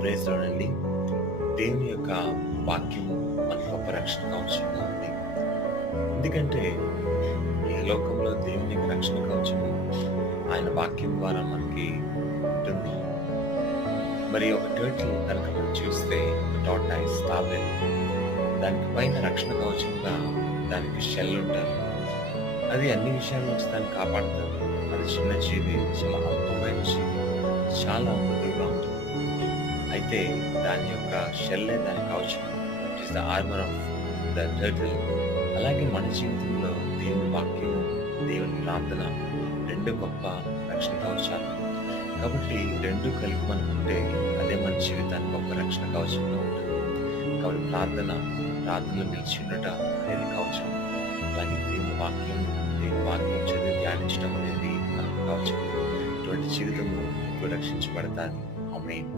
Praise lord. దేవుని యొక్క వాక్యము మనకు గొప్ప రక్షణ కవచంగా ఉంది. ఎందుకంటే ఈ లోకంలో దేవుని యొక్క రక్షణ కవచము ఆయన వాక్యం ద్వారా మనకి ఉంటుంది. మరి ఒక టర్టిల్ కనుక మనం చూస్తే టార్టాయిస్ తాబేల్, దానికి పైన రక్షణ కవచంగా దానికి షెల్ ఉంటుంది. అది అన్ని విషయాల నుంచి దాన్ని కాపాడుతుంది. అది చిన్న జీవి, చాలా అల్పమైన జీవి, చాలా మృదువుగా ఉంటుంది. అయితే దాని యొక్క షెల్లే దాని కవచం. It is the armour of the turtle. అలాగే మన జీవితంలో దేవుని వాక్యము, దేవుని ప్రార్థన రెండు గొప్ప రక్షణ కవచాలు. కాబట్టి రెండు కలిపి మనకుంటే అదే మన జీవితానికి గొప్ప రక్షణ కవచంగా ఉంటుంది. కాబట్టి ప్రార్థనలో నిలిచి ఉండట అనేది కవచం. అలాగే దేవుని వాక్యం చదివి ధ్యానించడం అనేది మనకు కవచం. ఇటువంటి జీవితంలో ఇప్పుడు రక్షించబడతాది. ఆమేన్.